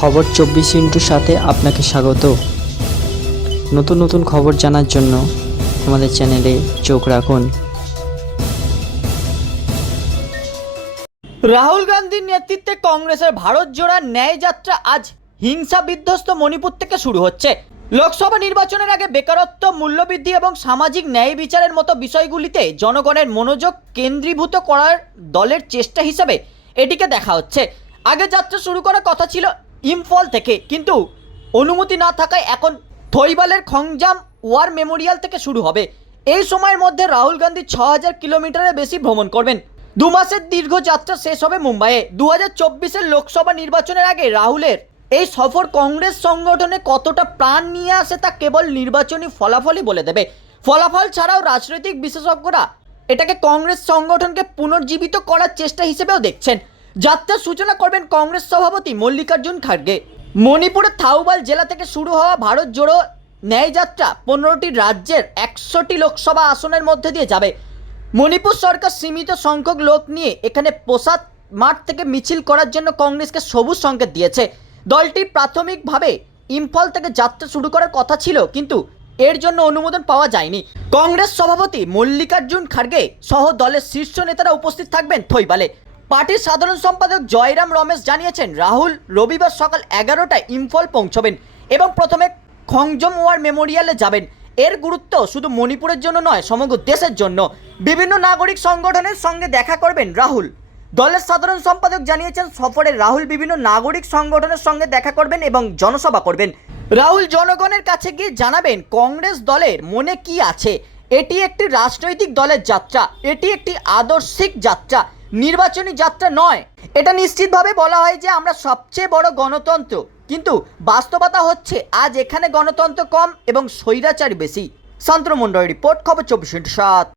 খবর চব্বিশ ইন্টুর সাথে আপনাকে স্বাগত। নতুন নতুন খবর জানার জন্য আমাদের চ্যানেলে চোখ রাখুন। রাহুল গান্ধীর নেতৃত্বে কংগ্রেসের ভারত জোড়া ন্যায় যাত্রা আজ হিংসা বিধ্বস্ত মণিপুর থেকে শুরু হচ্ছে। লোকসভা নির্বাচনের আগে বেকারত্ব, মূল্যবৃদ্ধি এবং সামাজিক ন্যায় বিচারের মতো বিষয়গুলিতে জনগণের মনোযোগ কেন্দ্রীভূত করার দলের চেষ্টা হিসাবে এটিকে দেখা হচ্ছে। আগে যাত্রা শুরু করার কথা ছিল ইম্ফল থেকে। কিন্তু অনুমতি না থাকায় এখন থৈবালের খংজাম ওয়ার মেমোরিয়াল থেকে শুরু হবে। এই সময়ের মধ্যে রাহুল গান্ধী ছ হাজার কিলোমিটারের বেশি ভ্রমণ করবেন। দু মাসের দীর্ঘ যাত্রা শেষ হবে মুম্বাইয়ে। দু হাজার চব্বিশের লোকসভা নির্বাচনের আগে রাহুলের এই সফর কংগ্রেস সংগঠনে কতটা প্রাণ নিয়ে আসে তা কেবল নির্বাচনী ফলাফলই বলে দেবে। ফলাফল ছাড়াও রাজনৈতিক বিশেষজ্ঞরা এটাকে কংগ্রেস সংগঠনকে পুনর্জীবিত করার চেষ্টা হিসেবেও দেখছেন। যাত্রার সূচনা করবেন কংগ্রেস সভাপতি মল্লিকার্জুন খাড়গে মণিপুরের থাউবাল জেলা থেকে শুরু হওয়া ভারত জোড়ো ন্যায় যাত্রা পনেরোটি রাজ্যের একশোটি লোকসভা আসনের মধ্যে দিয়ে যাবে। মণিপুর সরকার সীমিত সংখ্যক লোক নিয়ে এখানে প্রসাদ মাঠ থেকে মিছিল করার জন্য কংগ্রেসকে সবুজ সংকেত দিয়েছে। দলটি প্রাথমিকভাবে ইম্ফল থেকে যাত্রা শুরু করার কথা ছিল, কিন্তু এর জন্য অনুমোদন পাওয়া যায়নি। কংগ্রেস সভাপতি মল্লিকার্জুন খাড়গে সহ দলের শীর্ষ নেতারা উপস্থিত থাকবেন থৈবালে পার্টির সাধারণ সম্পাদক জয়রাম রমেশ জানিয়েছেন, রাহুল রবিবার সকাল এগারোটায় ইম্ফল পৌঁছবেন এবং প্রথমে খংজম ওয়ার মেমোরিয়ালে যাবেন। এর গুরুত্ব শুধু মণিপুরের জন্য নয়, সমগ্র দেশের জন্য। বিভিন্ন নাগরিক সংগঠনের সঙ্গে দেখা করবেন রাহুল। দলের সাধারণ সম্পাদক জানিয়েছেন, সফরে রাহুল বিভিন্ন নাগরিক সংগঠনের সঙ্গে দেখা করবেন এবং জনসভা করবেন। রাহুল জনগণের কাছে গিয়ে জানাবেন, কংগ্রেস দলের মনে কি আছে? এটি একটি রাজনৈতিক দলের যাত্রা, এটি একটি আদর্শিক যাত্রা। নির্বাচনী যাত্রা নয়। এটা নিশ্চিতভাবে বলা হয় যে আমরা সবচেয়ে বড় গণতন্ত্র। কিন্তু বাস্তবতা হচ্ছে আজ এখানে গণতন্ত্র কম এবং স্বৈরাচার বেশি। সন্ত্রমন্ডল রিপোর্ট, খবর চব্বিশ সাত।